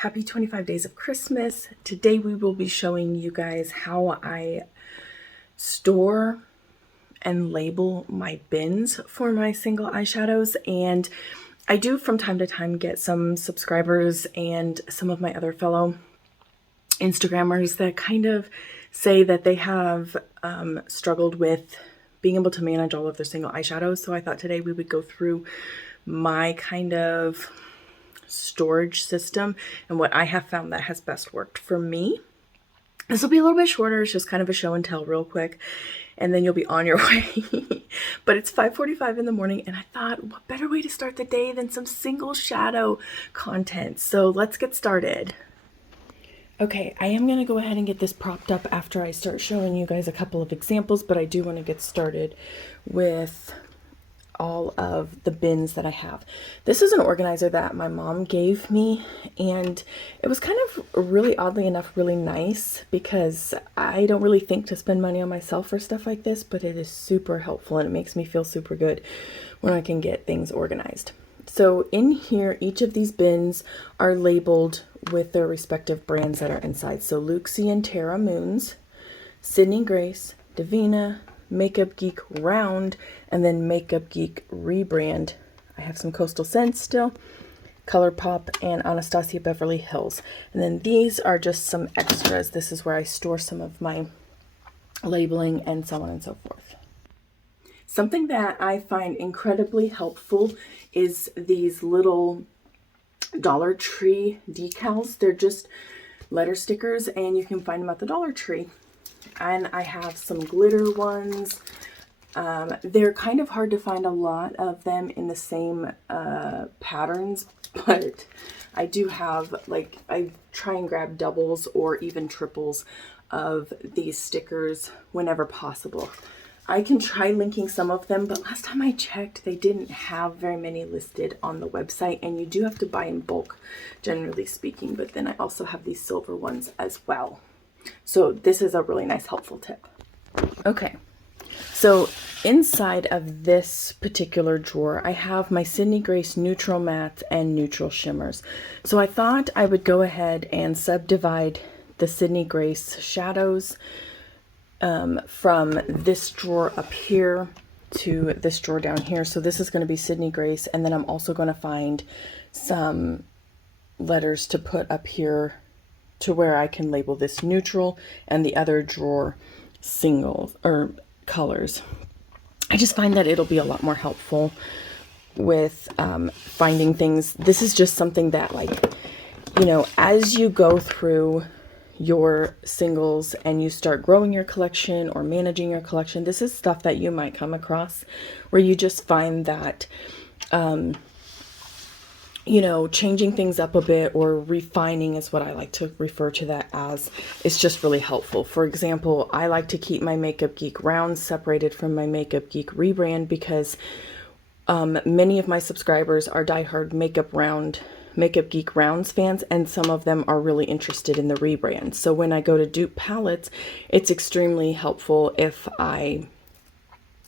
Happy 25 days of Christmas. Today we will be showing you guys how I store and label my bins for my single eyeshadows. And I do from time to time get some subscribers and some of my other fellow Instagrammers that kind of say that they have struggled with being able to manage all of their single eyeshadows. So I thought today we would go through my kind of storage system and what I have found that has best worked for me. This will be a little bit shorter. It's just kind of a show and tell real quick, and then you'll be on your way. But it's 5:45 in the morning, and I thought, what better way to start the day than some single shadow content? So let's get started. Okay, I am going to go ahead and get this propped up after I start showing you guys a couple of examples, but I do want to get started with all of the bins that I have. This is an organizer that my mom gave me, and it was kind of really, oddly enough, really nice because I don't really think to spend money on myself for stuff like this, but it is super helpful and it makes me feel super good when I can get things organized. So in here, each of these bins are labeled with their respective brands that are inside. So Luxie and Tara Moons, Sydney Grace, Davina, Makeup Geek Round, and then Makeup Geek Rebrand. I have some Coastal Scents still, ColourPop, and Anastasia Beverly Hills. And then these are just some extras. This is where I store some of my labeling and so on and so forth. Something that I find incredibly helpful is these little Dollar Tree decals. They're just letter stickers, and you can find them at the Dollar Tree. And I have some glitter ones. They're kind of hard to find a lot of them in the same patterns, but I do have, like, I try and grab doubles or even triples of these stickers whenever possible. I can try linking some of them, but last time I checked, they didn't have very many listed on the website, and you do have to buy in bulk, generally speaking. But then I also have these silver ones as well. So this is a really nice, helpful tip. Okay, so inside of this particular drawer, I have my Sydney Grace Neutral Matte and Neutral Shimmers. So I thought I would go ahead and subdivide the Sydney Grace shadows from this drawer up here to this drawer down here. So this is going to be Sydney Grace, and then I'm also going to find some letters to put up here to where I can label this neutral and the other drawer singles or colors. I just find that it'll be a lot more helpful with finding things. This is just something that, like, you know, as you go through your singles and you start growing your collection or managing your collection, this is stuff that you might come across where you just find that you know, changing things up a bit or refining is what I like to refer to that as. It's just really helpful. For example, I like to keep my Makeup Geek Rounds separated from my Makeup Geek Rebrand because many of my subscribers are diehard Makeup Geek Rounds fans, and some of them are really interested in the rebrand. So when I go to dupe palettes, it's extremely helpful if I,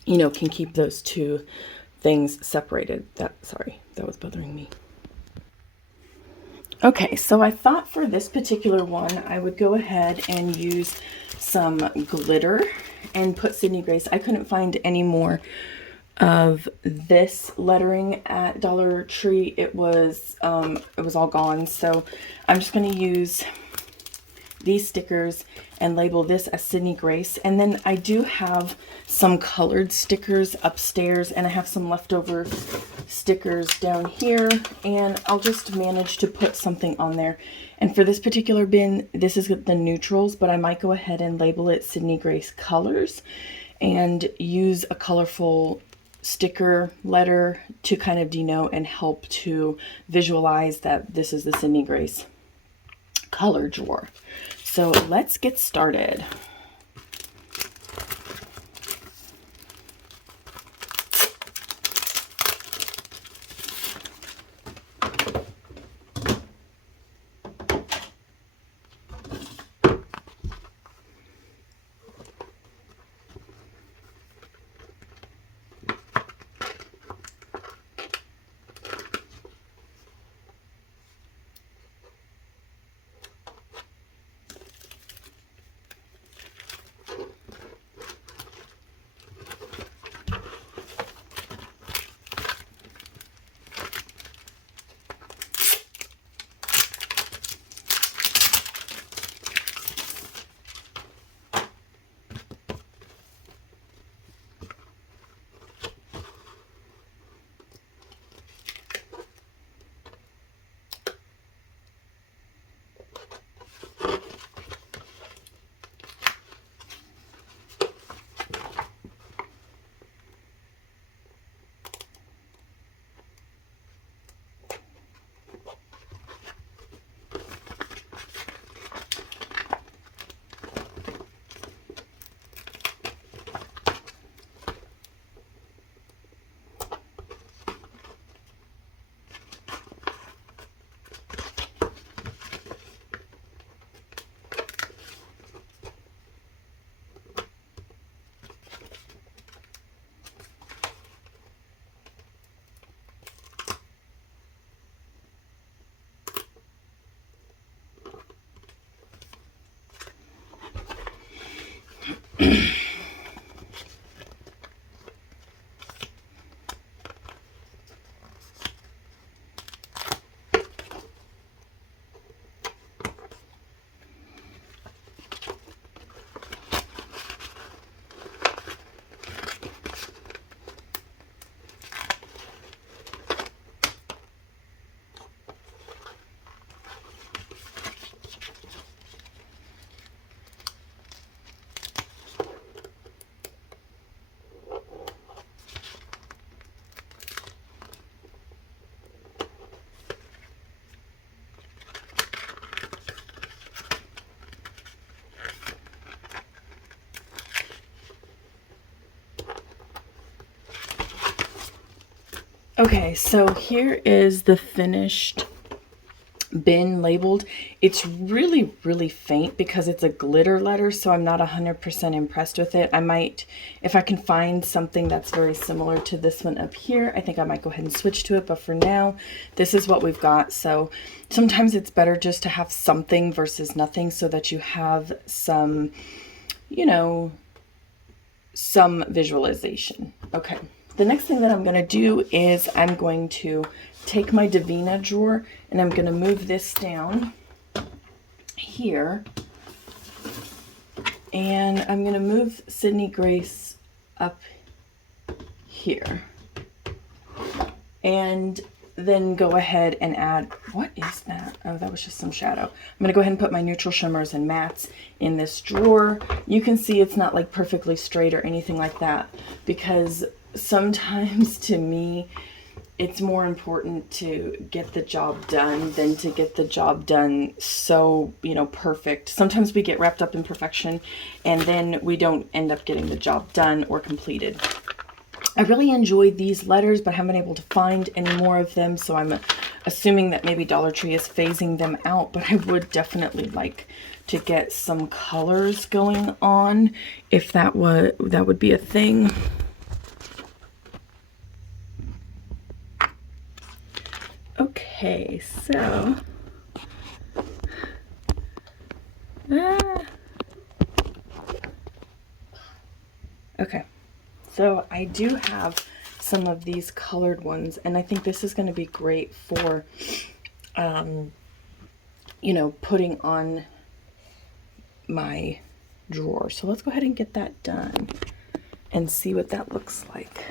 you know, can keep those two things separated. Sorry, that was bothering me. Okay, so I thought for this particular one, I would go ahead and use some glitter and put Sydney Grace. I couldn't find any more of this lettering at Dollar Tree. It was all gone. So I'm just going to use these stickers and label this as Sydney Grace. And then I do have some colored stickers upstairs, and I have some leftover stickers down here, and I'll just manage to put something on there. And for this particular bin, this is the neutrals, but I might go ahead and label it Sydney Grace Colors and use a colorful sticker letter to kind of denote and help to visualize that this is the Sydney Grace color drawer. So let's get started. Okay, so here is the finished bin labeled. It's really, really faint because it's a glitter letter, so I'm not 100% impressed with it. I might, if I can find something that's very similar to this one up here, I think I might go ahead and switch to it, but for now, this is what we've got. So sometimes it's better just to have something versus nothing so that you have some, you know, some visualization. Okay. The next thing that I'm going to do is I'm going to take my Divina drawer and I'm going to move this down here. And I'm going to move Sydney Grace up here. And then go ahead and add, what is that? Oh, that was just some shadow. I'm going to go ahead and put my neutral shimmers and mattes in this drawer. You can see it's not like perfectly straight or anything like that, because sometimes to me, it's more important to get the job done than to get the job done so, you know, perfect. Sometimes we get wrapped up in perfection and then we don't end up getting the job done or completed. I really enjoyed these letters, but haven't been able to find any more of them, so I'm assuming that maybe Dollar Tree is phasing them out, but I would definitely like to get some colors going on if that would be a thing. Okay, so okay, so I do have some of these colored ones, and I think this is going to be great for, you know, putting on my drawer. So let's go ahead and get that done and see what that looks like.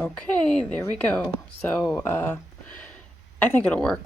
Okay, there we go. So I think it'll work.